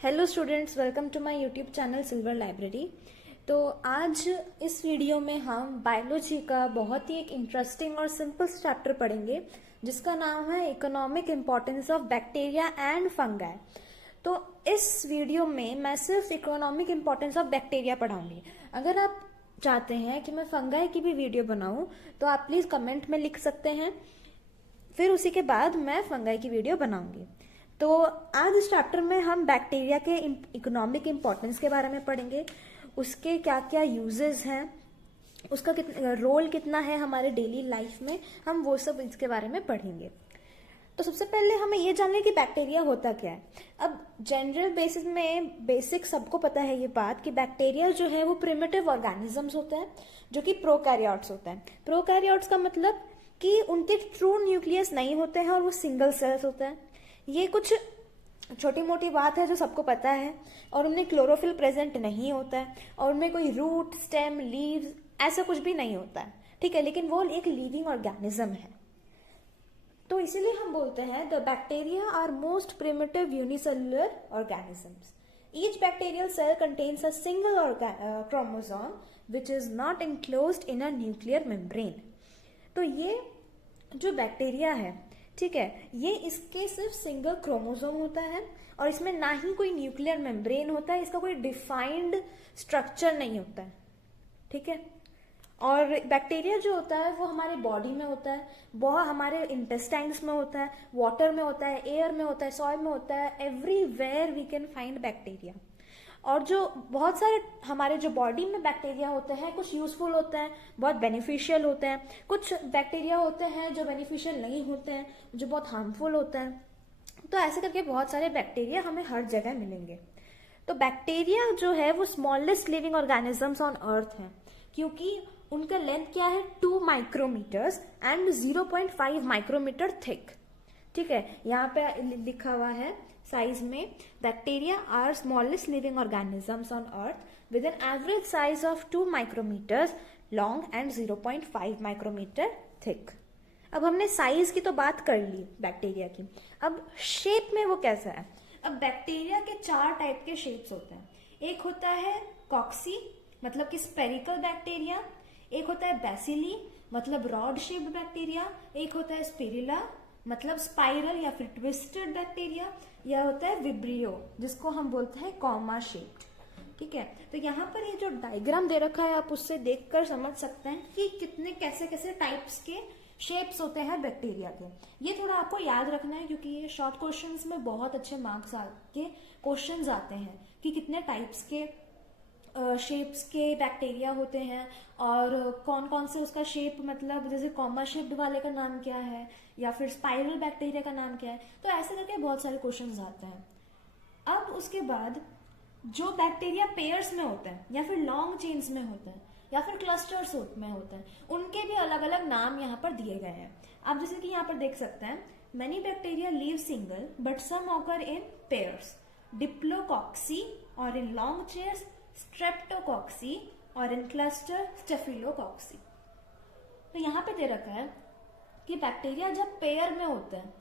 Hello students, welcome to my YouTube channel silver library. तो आज इस वीडियो में हम बायोलॉजी का बहुत ही एक इंटरेस्टिंग और सिंपल चैप्टर पढ़ेंगे जिसका नाम है economic importance of bacteria and fungi. तो इस वीडियो में मैं सिर्फ इकोनॉमिक इम्पोर्टेंस ऑफ बैक्टीरिया पढ़ाऊंगी। अगर आप चाहते हैं कि मैं फंगाई की भी वीडियो बनाऊं तो आप प्लीज कमेंट में लिख सकते हैं, फिर उसी के बाद मैं फंगाई की वीडियो बनाऊंगी। तो आज इस चैप्टर में हम बैक्टीरिया के इकोनॉमिक इम्पोर्टेंस के बारे में पढ़ेंगे, उसके क्या क्या यूजेस हैं, उसका रोल कितना है हमारे डेली लाइफ में, हम वो सब इसके बारे में पढ़ेंगे। तो सबसे पहले हमें ये जानना है कि बैक्टीरिया होता क्या है। अब जनरल बेसिस में बेसिक सबको पता है ये बात कि बैक्टीरिया जो है वो प्रिमिटिव ऑर्गेनिजम्स होते हैं जो कि प्रोकैरियोट्स होते हैं। प्रोकैरियोट्स का मतलब कि उनके ट्रू न्यूक्लियस नहीं होते हैं और वो सिंगल सेल्स होते हैं। ये कुछ छोटी मोटी बात है जो सबको पता है, और उनमें क्लोरोफिल प्रेजेंट नहीं होता है और उनमें कोई रूट, स्टेम, लीव्स ऐसा कुछ भी नहीं होता है, ठीक है, लेकिन वो एक लिविंग ऑर्गेनिज्म है। तो इसीलिए हम बोलते हैं the bacteria are most primitive unicellular organisms. Each bacterial cell contains a single chromosome which is not enclosed in a nuclear membrane. तो ये जो बैक्टीरिया है, ठीक है, ये इसके सिर्फ सिंगल क्रोमोसोम होता है और इसमें ना ही कोई न्यूक्लियर मेम्ब्रेन होता है, इसका कोई डिफाइंड स्ट्रक्चर नहीं होता है, ठीक है। और बैक्टीरिया जो होता है वो हमारे बॉडी में होता है, वह हमारे इंटेस्टाइन्स में होता है, वाटर में होता है, एयर में होता है, सॉइल में होता है, everywhere we can find bacteria. और जो बहुत सारे हमारे जो बॉडी में बैक्टीरिया होते हैं, कुछ यूजफुल होते हैं, बहुत बेनिफिशियल होते हैं, कुछ बैक्टीरिया होते हैं जो बेनिफिशियल नहीं होते हैं, जो बहुत हार्मफुल होते हैं। तो ऐसे करके बहुत सारे बैक्टीरिया हमें हर जगह मिलेंगे। तो बैक्टीरिया जो है वो स्मॉलेस्ट लिविंग ऑर्गेनिजम्स ऑन अर्थ है, क्योंकि उनका लेंथ क्या है 2 माइक्रोमीटर्स एंड 0.5 माइक्रोमीटर थिक, ठीक है। यहाँ पे लिखा हुआ है साइज में, bacteria are smallest living organisms on earth with an average size of 2 micrometers long and 0.5 micrometer thick. अब हमने साइज की तो बात कर ली बैक्टीरिया की, अब शेप में वो कैसा है। अब बैक्टीरिया के 4 टाइप के शेप्स होते हैं। एक होता है कॉक्सी, मतलब कि स्पेरिकल बैक्टीरिया। एक होता है बैसिली, मतलब रॉड शेप्ड बैक्टीरिया। एक होता है स्पिरिला, मतलब स्पाइरल या फिर ट्विस्टेड बैक्टीरिया। यह होता है विब्रियो, जिसको हम बोलते हैं कॉमा शेप्ड, ठीक है। तो यहाँ पर ये जो डायग्राम दे रखा है आप उससे देखकर समझ सकते हैं कि कितने कैसे कैसे टाइप्स के शेप्स होते हैं बैक्टीरिया के। ये थोड़ा आपको याद रखना है क्योंकि ये शॉर्ट क्वेश्चंस में बहुत अच्छे मार्क्स के क्वेश्चंस आते हैं कि कितने टाइप्स के शेप्स के बैक्टीरिया होते हैं और कौन कौन से उसका शेप, मतलब जैसे कॉमा शेप्ड वाले का नाम क्या है या फिर स्पाइरल बैक्टीरिया का नाम क्या है। तो ऐसे करके बहुत सारे क्वेश्चंस आते हैं। अब उसके बाद जो बैक्टीरिया पेयर्स में होते हैं या फिर लॉन्ग चेन्स में होते हैं या फिर क्लस्टर्स में होते हैं, उनके भी अलग अलग नाम यहाँ पर दिए गए हैं। आप जैसे कि यहाँ पर देख सकते हैं, many bacteria live single but some occur in pairs, diplococci, और इन लॉन्ग चेयर्स स्ट्रेप्टोकॉक्सी, और इन क्लस्टर स्टेफिलोकॉक्सी। तो यहाँ पे दे रखा है कि बैक्टीरिया जब पेयर में होते हैं,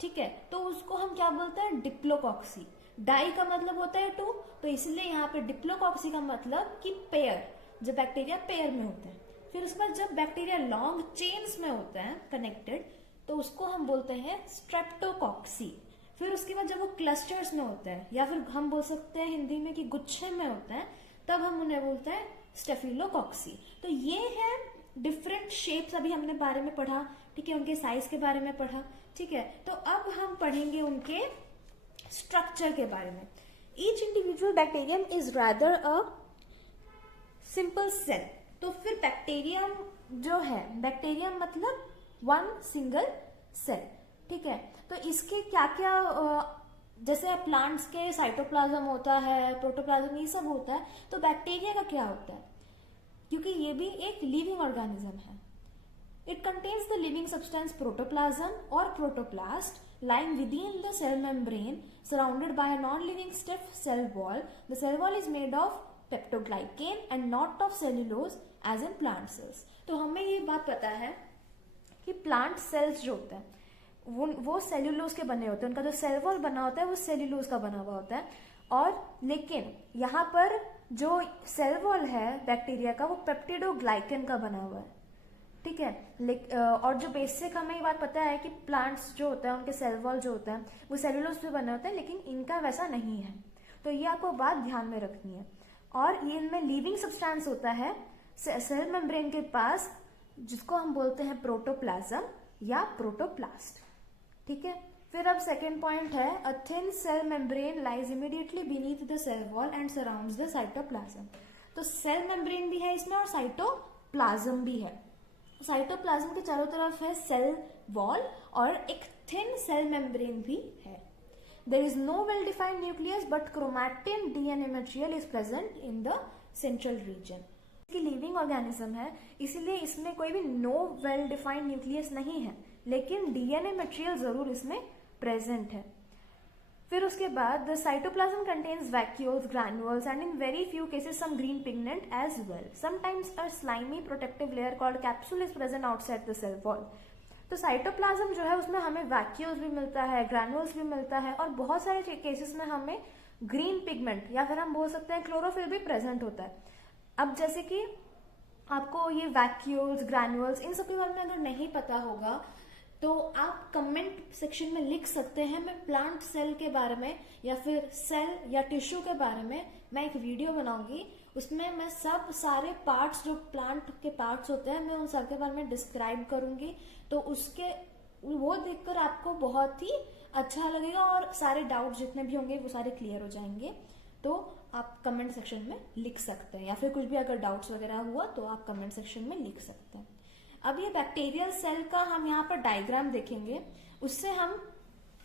ठीक है, तो उसको हम क्या बोलते हैं, डिप्लोकॉक्सी। डाई का मतलब होता है 2, तो इसलिए यहाँ पे डिप्लोकॉक्सी का मतलब कि पेयर, जब बैक्टीरिया पेयर में होते हैं। फिर उसके बाद जब बैक्टीरिया लॉन्ग चेन्स में होते हैं कनेक्टेड, तो उसको हम बोलते हैं स्ट्रेप्टोकॉक्सी। फिर उसके बाद जब वो क्लस्टर्स में होते हैं या फिर हम बोल सकते हैं हिंदी में कि गुच्छे में होते हैं, तब हम उन्हें बोलते हैं स्टेफिलोकॉक्सी। तो ये है डिफरेंट शेप्स, अभी हमने बारे में पढ़ा, ठीक है, उनके साइज के बारे में पढ़ा, ठीक है। तो अब हम पढ़ेंगे उनके स्ट्रक्चर के बारे में। Each individual bacterium is rather a simple cell. तो फिर बैक्टीरियम जो है, बैक्टीरियम मतलब 1 सिंगल सेल, ठीक है। तो इसके क्या क्या, जैसे प्लांट्स के साइटोप्लाज्म होता है, प्रोटोप्लाज्म, ये सब होता है, तो बैक्टीरिया का क्या होता है, क्योंकि ये भी एक लिविंग ऑर्गेनिज्म है। It contains the living substance protoplasm और protoplast lying within the cell membrane surrounded by a non-living stiff cell wall. The cell wall is made of peptoglycan and not of cellulose as in plant cells. तो हमें ये बात पता है कि plant cells जो होते हैं वो सेल्यूलोज के बने होते हैं, उनका जो सेल वॉल बना होता है वो सेल्यूलोज का बना हुआ होता है, और लेकिन यहाँ पर जो सेल वॉल है बैक्टीरिया का वो पेप्टिडोग्लाइकन का बना हुआ है, ठीक है। और जो बेसिक हमें ये बात पता है कि प्लांट्स जो होता है उनके सेल वॉल जो होता है वो सेलुलोज से बने होते हैं, लेकिन इनका वैसा नहीं है। तो ये आपको बात ध्यान में रखनी है। और ये इनमें लिविंग सब्सटेंस होता है सेल मेम्ब्रेन के पास, जिसको हम बोलते हैं प्रोटोप्लाज्म या प्रोटोप्लास्ट, ठीक है। फिर अब सेकेंड पॉइंट है, a thin cell membrane lies immediately beneath the cell wall and surrounds the cytoplasm. तो सेल मेम्ब्रेन भी है इसमें और साइटोप्लाज्म भी है। साइटोप्लाज्म के चारों तरफ है सेल वॉल और एक थिन सेल मेम्ब्रेन भी है। There is no well defined nucleus but chromatin DNA material is present in the central region. Living organism है इसीलिए इसमें कोई भी नो वेल डिफाइंड न्यूक्लियस नहीं है, लेकिन डीएनए मटेरियल जरूर इसमें प्रेजेंट है। फिर उसके बाद the cytoplasm contains vacuoles, granules and in very few cases some green pigment as well. Sometimes a slimy protective layer called capsule is present outside the cell wall. तो cytoplasm जो है उसमें हमें वैक्यूल्स भी मिलता है, ग्रैन्युल्स भी मिलता है और बहुत सारे केसेस में हमें ग्रीन पिगमेंट या फिर हम बोल सकते हैं क्लोरोफिल भी प्रेजेंट होता है। अब जैसे कि आपको ये वैक्यूल्स, ग्रैन्युल्स इन सब के बारे में अगर नहीं पता होगा तो आप कमेंट सेक्शन में लिख सकते हैं। मैं प्लांट सेल के बारे में या फिर सेल या टिश्यू के बारे में मैं एक वीडियो बनाऊंगी, उसमें मैं सब सारे पार्ट्स जो प्लांट के पार्ट्स होते हैं मैं उन सब के बारे में डिस्क्राइब करूंगी। तो उसके वो देखकर आपको बहुत ही अच्छा लगेगा और सारे डाउट जितने भी होंगे वो सारे क्लियर हो जाएंगे। तो आप कमेंट सेक्शन में लिख सकते हैं या फिर कुछ भी अगर डाउट्स वगैरह हुआ तो आप कमेंट सेक्शन में लिख सकते हैं। अब ये बैक्टीरियल सेल का हम यहाँ पर डायग्राम देखेंगे, उससे हम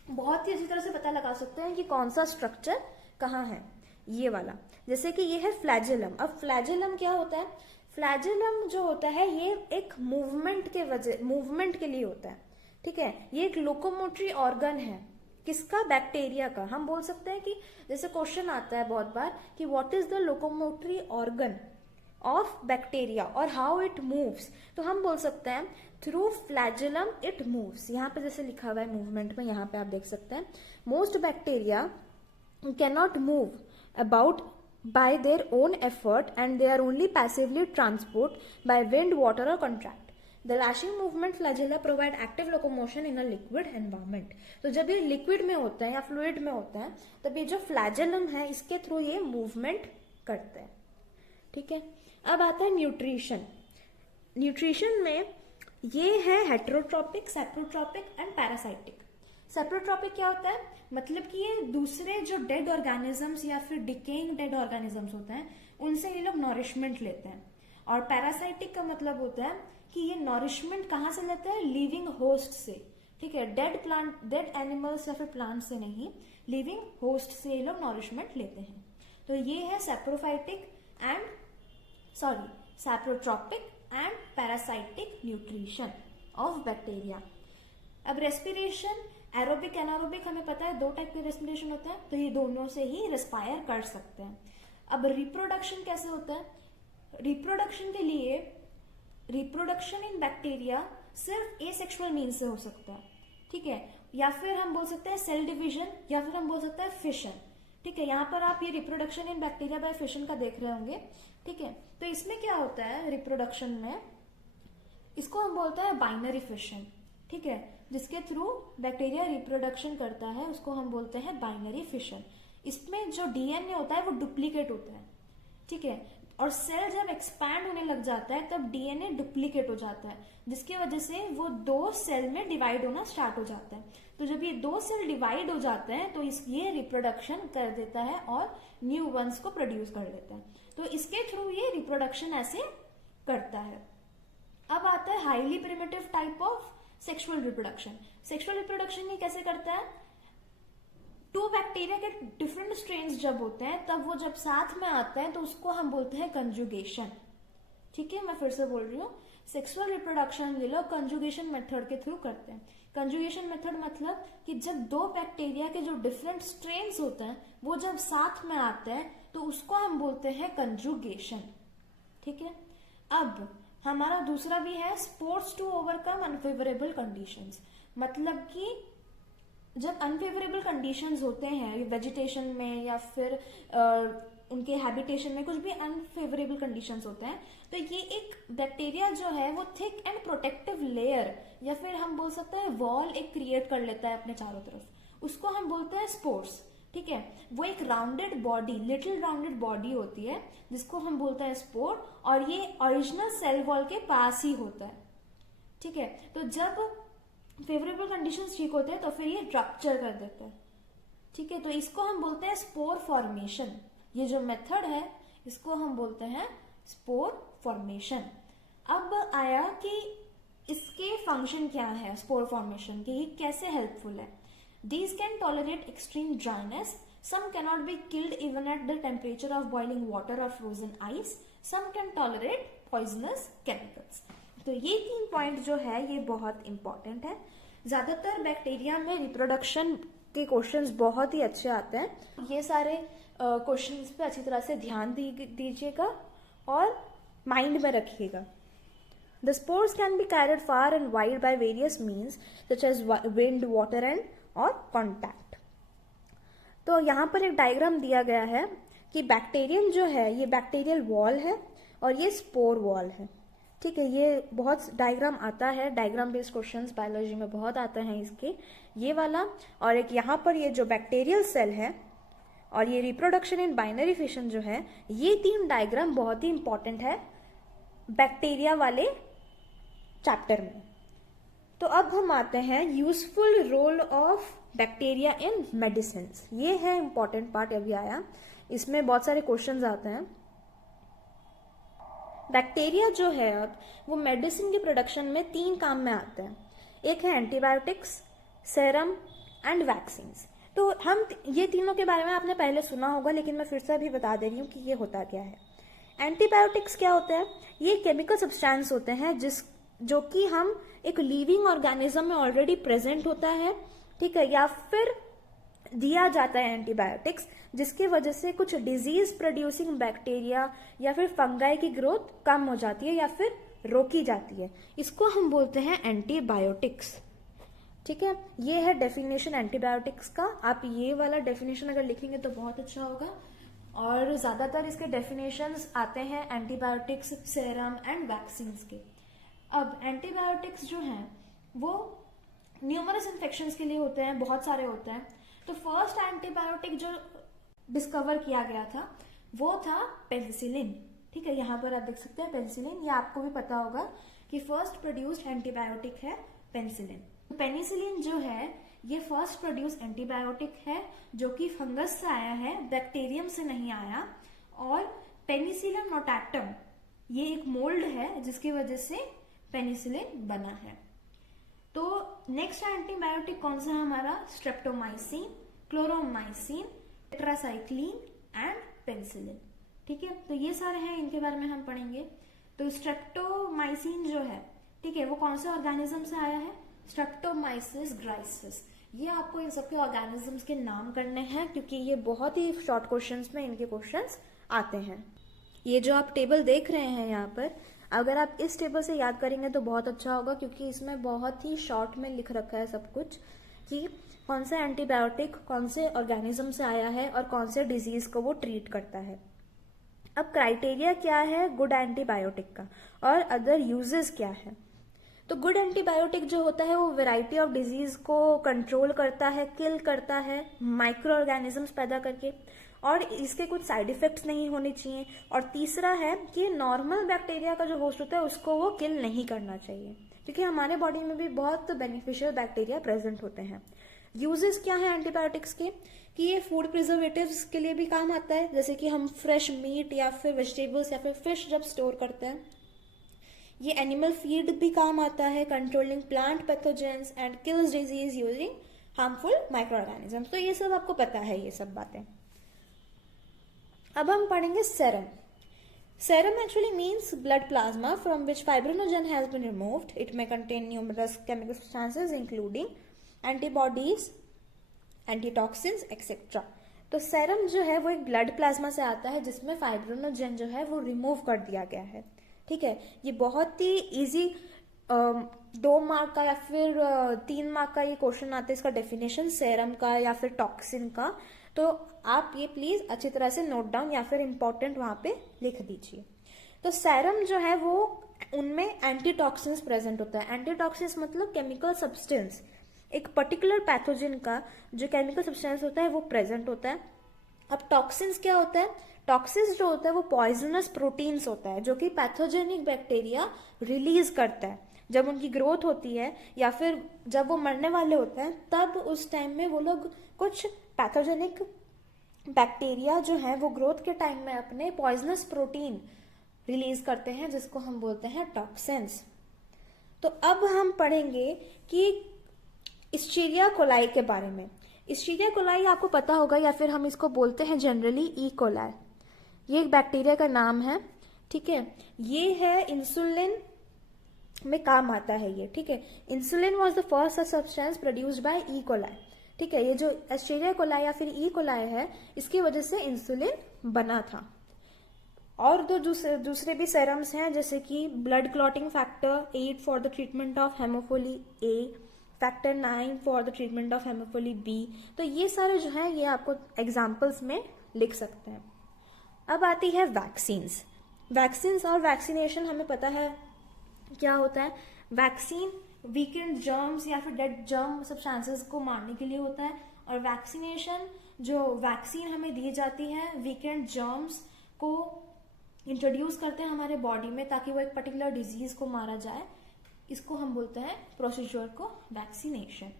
बहुत ही अच्छी तरह से पता लगा सकते हैं कि कौन सा स्ट्रक्चर कहाँ है। ये वाला जैसे कि ये है फ्लैजेलम। अब फ्लैजेलम क्या होता है? फ्लैजेलम जो होता है ये एक मूवमेंट के लिए होता है, ठीक है। ये एक लोकोमोटरी ऑर्गन है, किसका? बैक्टीरिया का। हम बोल सकते हैं कि जैसे क्वेश्चन आता है बहुत बार कि what is the locomotory organ of bacteria और हाउ इट मूव्स, तो हम बोल सकते हैं थ्रू फ्लैजेलम इट मूव्स। यहाँ पे जैसे लिखा हुआ है मूवमेंट में, यहाँ पे आप देख सकते हैं most bacteria cannot move about by their own effort and they are only passively transport by wind, water or contract. The lashing movement flagella provide active locomotion in a liquid environment. तो जब ये liquid में होता है या fluid में होता है तब ये जो फ्लैजेलम है इसके थ्रू ये मूवमेंट करते हैं, ठीक है। अब आता है न्यूट्रिशन। न्यूट्रिशन में ये है heterotrophic, saprotrophic and parasitic. Saprotrophic क्या होता है? मतलब कि ये दूसरे जो डेड ऑर्गेनिजम्स या फिर डिकेइंग डेड ऑर्गेनिजम्स होते हैं उनसे ये लोग नॉरिशमेंट लेते हैं। और पैरासाइटिक का मतलब होता है कि ये नॉरिशमेंट कहाँ से लेते हैं? लिविंग होस्ट से, ठीक है। डेड एनिमल्स या फिर प्लांट से नहीं, लिविंग होस्ट से ये लोग नॉरिशमेंट लेते हैं। तो ये है saprotrophic and parasitic nutrition of bacteria. अब रेस्पिरेशन, एरोबिक एनारोबिक हमें पता है दो टाइप के रेस्पिरेशन होता है, तो ये दोनों से ही रेस्पायर कर सकते हैं। अब रिप्रोडक्शन कैसे होता है? रिप्रोडक्शन के लिए रिप्रोडक्शन इन बैक्टीरिया सिर्फ एसेक्सुअल मीन्स से हो सकता है, ठीक है। या फिर हम बोल सकते हैं सेल डिवीजन या फिर हम बोल सकते हैं फिशन, ठीक है। यहाँ पर आप ये reproduction in bacteria by fission का देख रहे होंगे, ठीक है। तो इसमें क्या होता है रिप्रोडक्शन में, इसको हम बोलते हैं बाइनरी फिशन, ठीक है। जिसके थ्रू बैक्टीरिया रिप्रोडक्शन करता है उसको हम बोलते हैं बाइनरी फिशन। इसमें जो डीएनए होता है वो डुप्लीकेट होता है, ठीक है। और सेल जब एक्सपैंड होने लग जाता है तब डीएनए डुप्लीकेट हो जाता है, जिसकी वजह से वो दो सेल में डिवाइड होना स्टार्ट हो जाता है। तो जब ये दो सेल डिवाइड हो जाते हैं तो ये रिप्रोडक्शन कर देता है और न्यू वंस को प्रोड्यूस कर देता है। तो इसके थ्रू ये रिप्रोडक्शन ऐसे करता है। अब आता है highly primitive type of sexual reproduction. Sexual reproduction ये कैसे करता है? टू बैक्टीरिया के डिफरेंट स्ट्रेन्स जब होते हैं तब वो जब साथ में आते हैं तो उसको हम बोलते हैं कंजुगेशन, ठीक है। मैं फिर से बोल रही हूँ, सेक्सुअल रिप्रोडक्शन ये लोग कंजुगेशन मेथड के थ्रू करते हैं। कंजुगेशन मेथड मतलब कि जब दो बैक्टीरिया के जो डिफरेंट स्ट्रेन्स होते हैं वो जब साथ में आते हैं तो उसको हम बोलते हैं कंजुगेशन, ठीक है। अब हमारा दूसरा भी है spores to overcome unfavourable conditions. मतलब कि जब अनफेवरेबल कंडीशंस होते हैं वेजिटेशन में या फिर उनके हैबिटेशन में कुछ भी अनफेवरेबल कंडीशंस होते हैं, तो ये एक बैक्टीरिया जो है वो थिक एंड प्रोटेक्टिव लेयर या फिर हम बोल सकते हैं वॉल एक क्रिएट कर लेता है अपने चारों तरफ, उसको हम बोलते हैं स्पोर्स। ठीक है, वो एक rounded body, little rounded body होती है जिसको हम बोलते हैं स्पोर, और ये ओरिजिनल सेल वॉल के पास ही होता है। ठीक है, तो जब फेवरेबल कंडीशंस ठीक होते हैं तो फिर ये रप्चर कर देता है। ठीक है, तो इसको हम बोलते हैं स्पोर फॉर्मेशन। ये जो मेथड है इसको हम बोलते हैं स्पोर फॉर्मेशन। अब आया कि इसके फंक्शन क्या है स्पोर फॉर्मेशन के, ये कैसे हेल्पफुल है। These can tolerate extreme dryness. Some cannot be killed even at the temperature of boiling water or frozen ice. Some can tolerate poisonous chemicals. तो ये 3 पॉइंट जो है ये बहुत इंपॉर्टेंट है। ज्यादातर बैक्टीरिया में रिप्रोडक्शन के क्वेश्चंस बहुत ही अच्छे आते हैं। ये सारे क्वेश्चंस पे अच्छी तरह से ध्यान दीजिएगा और माइंड में रखिएगा। The spores can be carried far and wide by various means such as wind, water and और कॉन्टैक्ट। तो यहाँ पर एक डायग्राम दिया गया है कि बैक्टीरियम जो है ये बैक्टीरियल वॉल है और ये स्पोर वॉल है। ठीक है, ये बहुत डायग्राम आता है, डायग्राम बेस्ड क्वेश्चंस बायोलॉजी में बहुत आते हैं इसके, ये वाला। और एक यहाँ पर ये जो बैक्टीरियल सेल है और ये रिप्रोडक्शन इन बाइनरी फिशन जो है, ये 3 डायग्राम बहुत ही इंपॉर्टेंट है बैक्टीरिया वाले चैप्टर में। तो अब हम आते हैं useful role of bacteria in medicine. ये है इंपॉर्टेंट पार्ट, अभी आया, इसमें बहुत सारे क्वेश्चंस आते हैं। बैक्टीरिया जो है अब वो मेडिसिन के प्रोडक्शन में 3 काम में आते हैं। एक है एंटीबायोटिक्स, सेरम एंड वैक्सीन। तो हम ये तीनों के बारे में आपने पहले सुना होगा, लेकिन मैं फिर से अभी बता दे रही हूँ कि ये होता क्या है। एंटीबायोटिक्स क्या होता है, ये केमिकल सब्सटेंस होते हैं जो कि हम एक लिविंग ऑर्गेनिज्म में ऑलरेडी प्रेजेंट होता है। ठीक है, या फिर दिया जाता है एंटीबायोटिक्स जिसकी वजह से कुछ डिजीज प्रोड्यूसिंग बैक्टीरिया या फिर फंगाई की ग्रोथ कम हो जाती है या फिर रोकी जाती है, इसको हम बोलते हैं एंटीबायोटिक्स। ठीक है, ये है डेफिनेशन एंटीबायोटिक्स का। आप ये वाला डेफिनेशन अगर लिखेंगे तो बहुत अच्छा होगा, और ज्यादातर इसके डेफिनेशंस आते हैं एंटीबायोटिक्स, सेरम एंड वैक्सीन के। अब एंटीबायोटिक्स जो हैं वो न्यूमरस इन्फेक्शंस के लिए होते हैं, बहुत सारे होते हैं। तो फर्स्ट एंटीबायोटिक जो डिस्कवर किया गया था वो था पेनिसिलिन। ठीक है, यहाँ पर आप देख सकते हैं पेनिसिलिन, ये आपको भी पता होगा कि फर्स्ट प्रोड्यूस्ड एंटीबायोटिक है पेनिसिलिन। पेनिसिलिन जो है ये फर्स्ट प्रोड्यूस एंटीबायोटिक है जो कि फंगस से आया है, बैक्टीरियम से नहीं आया। और पेनिसिलिन नोटाटम ये एक मोल्ड है जिसकी वजह से पेनिसिलिन बना है। तो नेक्स्ट एंटीबायोटिक कौन सा है हमारा, स्ट्रेप्टोमाइसिन, क्लोरोमाइसिन, टेट्रासाइक्लिन एंड पेनिसिलिन। ठीक है, तो ये सारे हैं, इनके बारे में हम पढ़ेंगे। तो स्ट्रेप्टोमाइसिन जो है, ठीक है, वो कौन से ऑर्गेनिज्म से आया है, स्ट्रेप्टोमाइसिस ग्राइसिस। ये आपको इन सबके ऑर्गेनिजम्स के नाम करने हैं क्योंकि ये बहुत ही शॉर्ट क्वेश्चंस में इनके क्वेश्चंस आते हैं। ये जो आप टेबल देख रहे हैं यहाँ पर, अगर आप इस टेबल से याद करेंगे तो बहुत अच्छा होगा क्योंकि इसमें बहुत ही शॉर्ट में लिख रखा है सब कुछ कि कौन सा एंटीबायोटिक कौन से ऑर्गेनिज्म से आया है और कौन से डिजीज को वो ट्रीट करता है। अब क्राइटेरिया क्या है गुड एंटीबायोटिक का और अदर यूजेस क्या है। तो गुड एंटीबायोटिक जो होता है वो वैरायटी ऑफ डिजीज को कंट्रोल करता है, किल करता है माइक्रो ऑर्गेनिजम्स पैदा करके, और इसके कुछ साइड इफेक्ट्स नहीं होने चाहिए। और तीसरा है कि नॉर्मल बैक्टीरिया का जो होस्ट होता है उसको वो किल नहीं करना चाहिए क्योंकि हमारे बॉडी में भी बहुत बेनिफिशियल बैक्टीरिया प्रेजेंट होते हैं। यूजेस क्या है एंटीबायोटिक्स के कि ये फूड प्रिजर्वेटिव्स के लिए भी काम आता है, जैसे कि हम फ्रेश मीट या फिर वेजिटेबल्स या फिर फिश जब स्टोर करते हैं। ये एनिमल फीड भी काम आता है, controlling plant pathogens and kills disease using harmful micro organisms. तो ये सब आपको पता है ये सब बातें। अब हम पढ़ेंगे serum. Serum actually means blood plasma from which fibrinogen has been removed. It may contain numerous chemical substances including antibodies, antitoxins, etc. तो सेरम जो है वो एक ब्लड प्लाज्मा से आता है जिसमें फाइब्रोनोजेन जो है वो रिमूव कर दिया गया है। ठीक है, ये बहुत ही इजी 2 मार्क का या फिर 3 मार्क का ये क्वेश्चन आता है इसका डेफिनेशन सेरम का या फिर टॉक्सिन का, तो आप ये प्लीज अच्छी तरह से नोट डाउन या फिर इंपॉर्टेंट वहां पे लिख दीजिए। तो सेरम जो है वो उनमें एंटीटॉक्सिन्स प्रेजेंट होता है। एंटीटॉक्सिन्स मतलब केमिकल सब्सटेंस, एक पर्टिकुलर पैथोजन का जो केमिकल सब्सटेंस होता है वो प्रेजेंट होता है। अब टॉक्सिन्स क्या होता है? टॉक्सिन्स जो होता है वो पॉइजनस प्रोटीन्स होता है जो कि पैथोजेनिक बैक्टीरिया रिलीज करता है जब उनकी ग्रोथ होती है या फिर जब वो मरने वाले होते हैं, तब उस टाइम में वो लोग कुछ पैथोजेनिक बैक्टीरिया जो है वो ग्रोथ के टाइम में अपने पॉइजनस प्रोटीन रिलीज करते हैं जिसको हम बोलते हैं टॉक्सिन्स। तो अब हम पढ़ेंगे कि इस्चीरिया कोलाई के बारे में। इस्चीरिया कोलाई आपको पता होगा या फिर हम इसको बोलते हैं जनरली ई कोलाई। ये एक बैक्टीरिया का नाम है, ठीक है। ये है इंसुलिन में काम आता है ये, ठीक है। Insulin was the first substance produced by E coli, ठीक है। ये जो एस्चेरिया कोलाई या फिर ई कोलाई है इसकी वजह से इंसुलिन बना था। और दो दूसरे भी सेरम्स हैं जैसे कि blood clotting factor 8 for the treatment of haemophilia A, factor 9 for the treatment of haemophilia B. तो ये सारे जो है ये आपको एग्जाम्पल्स में लिख सकते हैं। अब आती है वैक्सीन्स। वैक्सीन्स और वैक्सीनेशन हमें पता है क्या होता है। वैक्सीन वीकेंड जर्म्स या फिर डेड जर्म सब्सटेंसेस को मारने के लिए होता है, और वैक्सीनेशन जो वैक्सीन हमें दी जाती है वीकेंड जर्म्स को इंट्रोड्यूस करते हैं हमारे बॉडी में ताकि वो एक पर्टिकुलर डिजीज को मारा जाए, इसको हम बोलते हैं प्रोसीजर को वैक्सीनेशन।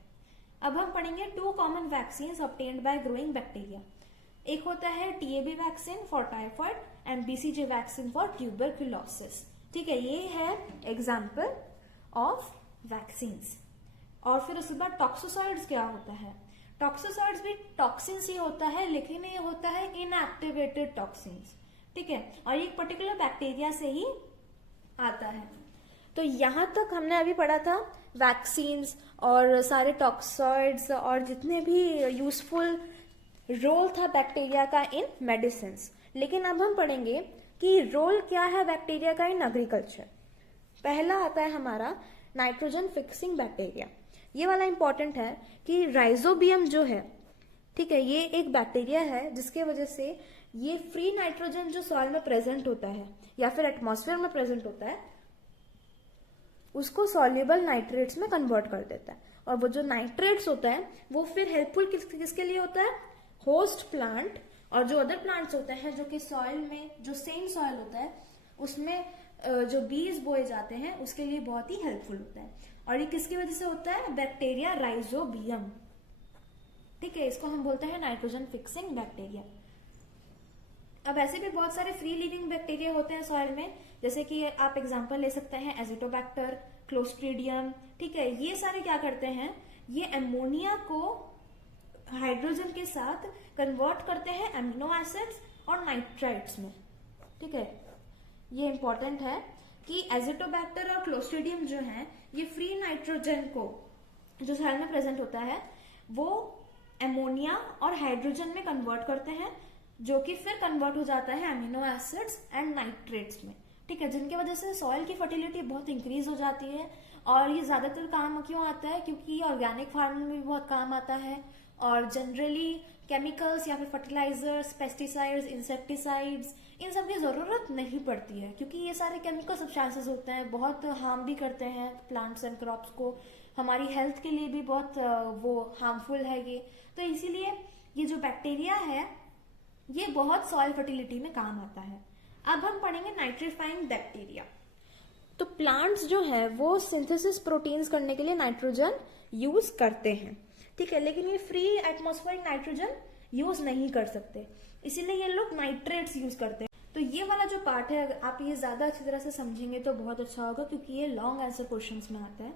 अब हम पढ़ेंगे 2 common vaccines obtained by growing bacteria. एक होता है TAB vaccine for typhoid and BCG vaccine for tuberculosis, ठीक है। ये है एग्जाम्पल ऑफ वैक्सीन्स। और फिर उसके बाद टॉक्सोसाइड्स क्या होता है? टॉक्सोसाइड्स भी टॉक्सिन्स ही होता है, लेकिन ये होता है इनएक्टिवेटेड टॉक्सिन्स, ठीक है। और ये एक पर्टिकुलर बैक्टीरिया से ही आता है। तो यहां तक हमने अभी पढ़ा था वैक्सीन्स और सारे टॉक्सॉइड्स और जितने भी यूजफुल रोल था बैक्टीरिया का इन मेडिसिन। लेकिन अब हम पढ़ेंगे कि रोल क्या है बैक्टीरिया का इन एग्रीकल्चर। पहला आता है हमारा नाइट्रोजन फिक्सिंग बैक्टीरिया। ये वाला इंपॉर्टेंट है कि राइजोबियम जो है, ठीक है, ये एक बैक्टीरिया है जिसके वजह से ये फ्री नाइट्रोजन जो सॉइल में प्रेजेंट होता है या फिर एटमॉस्फेयर में प्रेजेंट होता है उसको सॉल्युबल नाइट्रेट्स में कन्वर्ट कर देता है। और वो जो नाइट्रेट्स होता है वो फिर हेल्पफुल किसके लिए होता है? होस्ट प्लांट और जो अदर प्लांट्स होते हैं जो कि सॉइल में जो सेम सॉइल होता है उसमें जो बीज बोए जाते हैं उसके लिए बहुत ही हेल्पफुल होता है। और ये किसकी वजह से होता है? बैक्टीरिया राइजोबियम, ठीक है। इसको हम बोलते हैं नाइट्रोजन फिक्सिंग बैक्टीरिया। अब ऐसे भी बहुत सारे फ्री लिविंग बैक्टीरिया होते हैं सॉइल में, जैसे कि आप एग्जांपल ले सकते हैं एजिटोबैक्टर, क्लोस्ट्रीडियम, ठीक है। ये सारे क्या करते हैं? ये एमोनिया को हाइड्रोजन के साथ कन्वर्ट करते हैं एमिनो एसिड्स और नाइट्राइट्स में, ठीक है। ये इंपॉर्टेंट है कि एजिटोबैक्टर और क्लोस्ट्रीडियम जो है ये फ्री नाइट्रोजन को जो सॉइल में प्रेजेंट होता है वो एमोनिया और हाइड्रोजन में कन्वर्ट करते हैं जो कि फिर कन्वर्ट हो जाता है एमिनो एसिड्स एंड नाइट्रेट्स में, ठीक है। जिनकी वजह से सॉइल की फर्टिलिटी बहुत इंक्रीज हो जाती है। और ये ज्यादातर काम क्यों आता है? क्योंकि ऑर्गेनिक फार्मिंग में भी बहुत काम आता है और जनरली केमिकल्स या फिर फर्टिलाइजर्स, पेस्टिसाइड्स, इंसेक्टिसाइड्स इन सब की जरूरत नहीं पड़ती है क्योंकि ये सारे केमिकल सब्सटेंसेस होते हैं, बहुत हार्म भी करते हैं प्लांट्स एंड क्रॉप्स को, हमारी हेल्थ के लिए भी बहुत वो हार्मफुल है ये। तो इसीलिए ये जो बैक्टीरिया है ये बहुत सॉइल फर्टिलिटी में काम आता है। अब हम पढ़ेंगे नाइट्रीफाइंग बैक्टीरिया। तो प्लांट्स जो है वो सिंथेसिस प्रोटीन्स करने के लिए नाइट्रोजन यूज करते हैं, ठीक है। लेकिन ये फ्री एटमॉस्फेरिक नाइट्रोजन यूज नहीं कर सकते, इसीलिए ये लोग नाइट्रेट्स यूज करते हैं। तो ये वाला जो पार्ट है अगर आप ये ज्यादा अच्छी तरह से समझेंगे तो बहुत अच्छा होगा क्योंकि ये लॉन्ग आंसर क्वेश्चंस में आता है।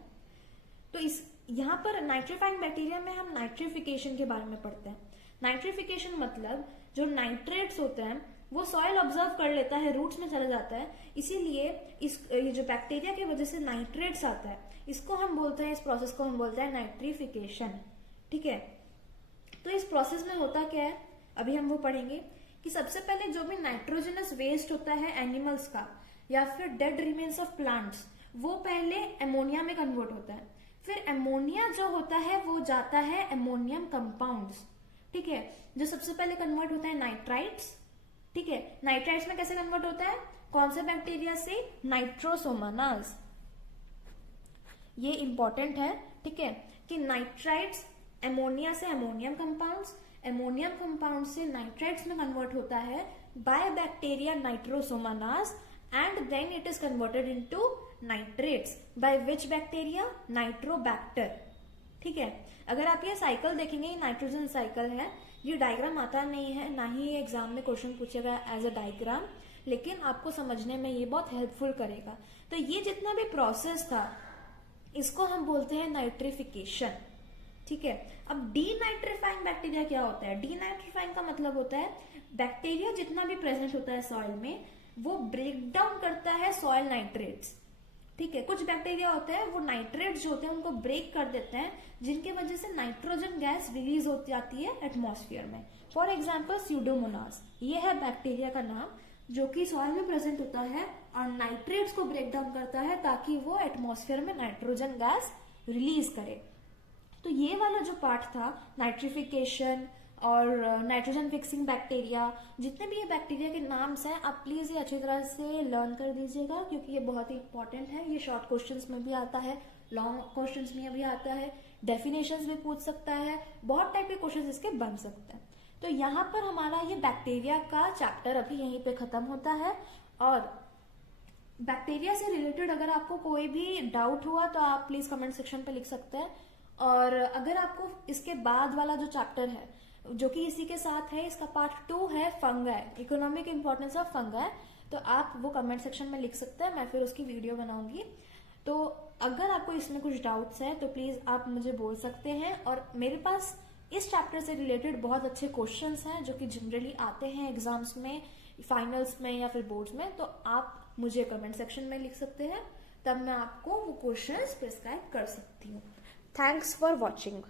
तो इस यहाँ पर नाइट्रीफाइंग बैक्टीरिया में हम नाइट्रिफिकेशन के बारे में पढ़ते हैं। नाइट्रिफिकेशन मतलब जो नाइट्रेट्स होते हैं वो सॉइल ऑब्जर्व कर लेता है, रूट्स में चला जाता है, इसीलिए ये जो बैक्टीरिया की वजह से नाइट्रेट्स आता है इसको हम बोलते हैं, इस प्रोसेस को हम बोलते हैं नाइट्रिफिकेशन, ठीक है। तो इस प्रोसेस में होता क्या है अभी हम वो पढ़ेंगे कि सबसे पहले जो भी नाइट्रोजनस वेस्ट होता है एनिमल्स का या फिर डेड रिमेन्स ऑफ प्लांट्स वो पहले एमोनिया में कन्वर्ट होता है, फिर एमोनिया जो होता है वो जाता है एमोनियम कंपाउंड्स, ठीक है। जो सबसे पहले कन्वर्ट होता है नाइट्राइट्स, ठीक है। नाइट्राइट्स में कैसे कन्वर्ट होता है, कौन से बैक्टीरिया से, नाइट्रोसोमोनास। ये इंपॉर्टेंट है, ठीक है, कि नाइट्राइट्स एमोनिया से एमोनियम कंपाउंड्स, एमोनियम कंपाउंड से नाइट्राइट्स में कन्वर्ट होता है by bacteria Nitrosomonas and then it is converted into nitrates by which bacteria, Nitrobacter, ठीक है। अगर आप ये साइकिल देखेंगे, नाइट्रोजन साइकिल है, ये डायग्राम आता नहीं है, ना ही एग्जाम में क्वेश्चन पूछेगा एज अ डायग्राम, लेकिन आपको समझने में ये बहुत हेल्पफुल करेगा। तो ये जितना भी प्रोसेस था इसको हम बोलते हैं नाइट्रिफिकेशन, ठीक है। अब डीनाइट्रीफाइंग बैक्टीरिया क्या होता है, डीनाइट्रीफाइंग का मतलब होता है बैक्टीरिया जितना भी प्रेजेंट होता है सॉइल में वो ब्रेक डाउन करता है सॉइल नाइट्रेट्स, ठीक है। कुछ बैक्टीरिया होते हैं वो नाइट्रेट्स जो होते हैं उनको ब्रेक कर देते हैं, जिनकी वजह से नाइट्रोजन गैस रिलीज हो जाती है एटमॉस्फेयर में। फॉर एग्जाम्पल स्यूडोमोनास, ये है बैक्टीरिया का नाम, जो कि सॉइल में प्रेजेंट होता है और नाइट्रेट्स को ब्रेक डाउन करता है ताकि वो एटमॉस्फेयर में नाइट्रोजन गैस रिलीज करे। तो ये वाला जो पार्ट था नाइट्रिफिकेशन और नाइट्रोजन फिक्सिंग बैक्टीरिया, जितने भी ये बैक्टीरिया के नाम्स हैं आप प्लीज ये अच्छी तरह से लर्न कर दीजिएगा, क्योंकि ये बहुत ही इंपॉर्टेंट है। ये शॉर्ट क्वेश्चंस में भी आता है, लॉन्ग क्वेश्चंस में भी आता है, डेफिनेशंस भी पूछ सकता है, बहुत टाइप के क्वेश्चंस इसके बन सकते हैं। तो यहाँ पर हमारा ये बैक्टीरिया का चैप्टर अभी यहीं पे खत्म होता है। और बैक्टीरिया से रिलेटेड अगर आपको कोई भी डाउट हुआ तो आप प्लीज कमेंट सेक्शन पे लिख सकते हैं। और अगर आपको इसके बाद वाला जो चैप्टर है जो कि इसी के साथ है, इसका पार्ट 2 है fungi, economic importance of fungi, तो आप वो कमेंट सेक्शन में लिख सकते हैं, मैं फिर उसकी वीडियो बनाऊंगी। तो अगर आपको इसमें कुछ डाउट्स है तो प्लीज आप मुझे बोल सकते हैं। और मेरे पास इस चैप्टर से रिलेटेड बहुत अच्छे क्वेश्चंस हैं जो कि जनरली आते हैं एग्जाम्स में, फाइनल्स में या फिर बोर्ड्स में, तो आप मुझे कमेंट सेक्शन में लिख सकते हैं, तब मैं आपको वो क्वेश्चंस प्रिस्क्राइब कर सकती हूँ। Thanks for watching.